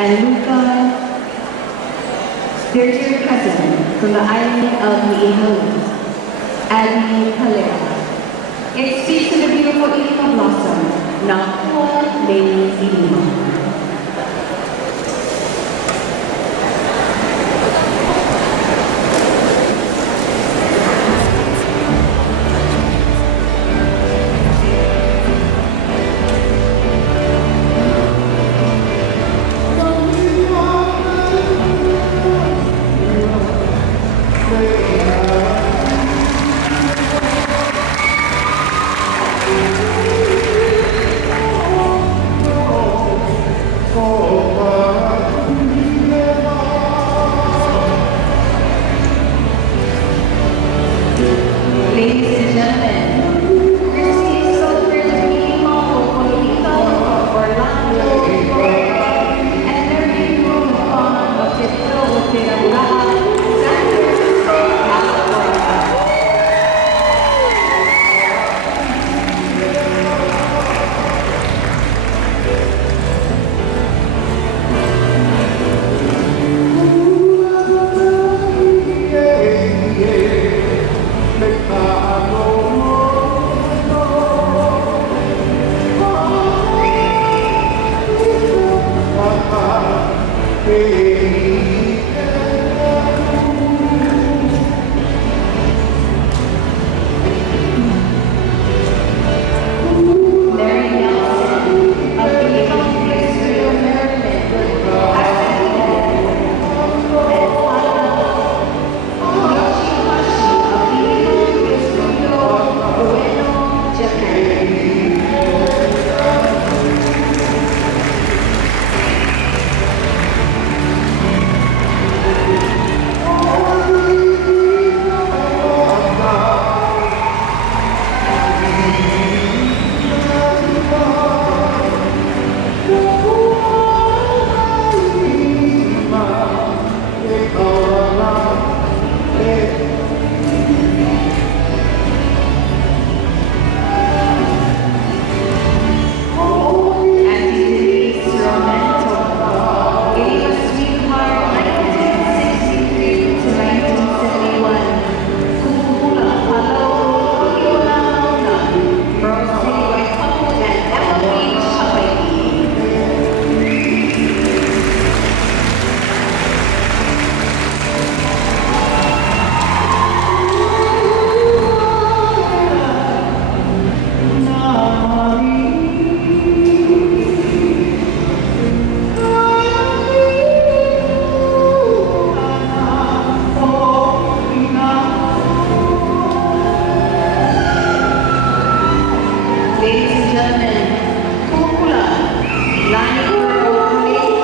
and Luca, their dear cousin from the island of Niihau, Abby Calera. It speaks of the beautiful Ilima blossom, Nakua Lady Ilima. Ladies and gentlemen, Christy is so thrilled to be Mopolito of Orlando, Florida, and their beautiful home of Tito Tirangala, San Francisco, California. Mary Nelson of Philadelphia, Maryland, and Yoshihashi of Philadelphia Studio, Ueno, Japan. Anthony Sorrento, gave a sweetheart 1963 to 1971. Kumula, Palo, Pagyola, Rose City White Couple, and Emma Beach, Hawaii. Ladies and gentlemen, Kukula, Lani Kuro, Lady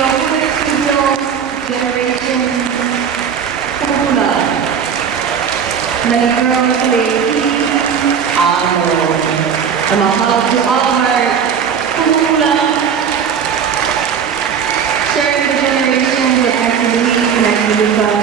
Fuller Studio Generation Pumula na girl lady Amo. A mahal to all of our Pumula sharing the generation with actively connected with